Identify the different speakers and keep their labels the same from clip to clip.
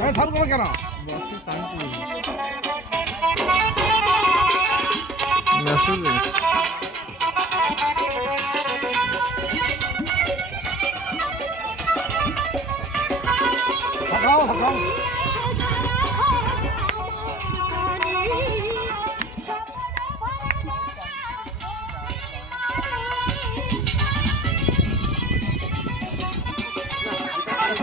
Speaker 1: আরে সাউন্ড করো কেন
Speaker 2: মেসেজ
Speaker 1: ফাঁকাও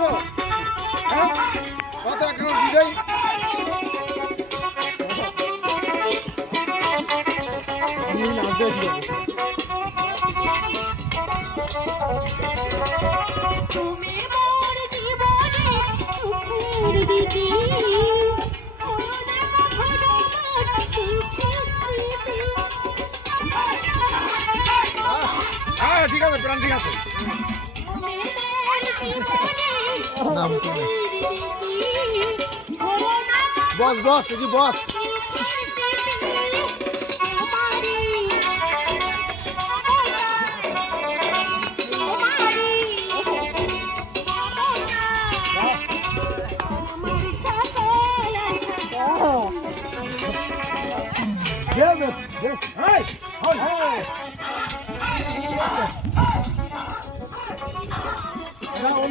Speaker 1: হ্যাঁ? কত এখন বিদায়
Speaker 3: তুমি মোর জীবনে সুখের দিদি
Speaker 1: ঠিক আছে প্রাণ ঠিক আছে
Speaker 2: নাম কি? বস বস এটি বস
Speaker 1: বেশ বেশ বেশ এই হই